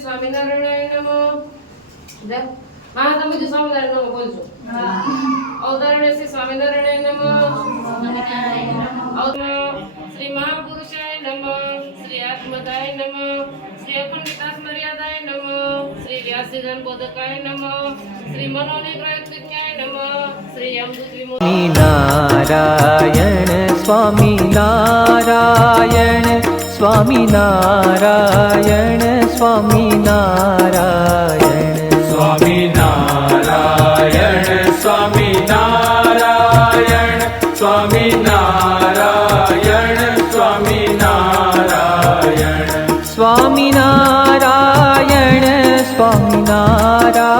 સ્વામિનારાયણ નમો. હા, તમે જે સ્વામિનારાયણ નમો બોલજો. અવતારણે શ્રી સ્વામિનારાયણ નમો. શ્રી મહાપુરુષાય નમો. શ્રી આત્મદાય નમો. શ્રી અખંડિતાસ મર્યાદાય નમો. શ્રી વ્યાસજીવન બોધકાય નમો. શ્રી મનોનિગ્રહજ્ઞાય નમો. શ્રી અમૃત વિમોચન નારાયણ સ્વામી નારાયણ સ્વામી નારાયણ સ્વામી નારાયણ સ્વામી નારાયણ સ્વામી નારાયણ સ્વામી નારાયણ સ્વામી નારાયણ સ્વામી નારાયણ સ્વામી નારાયણ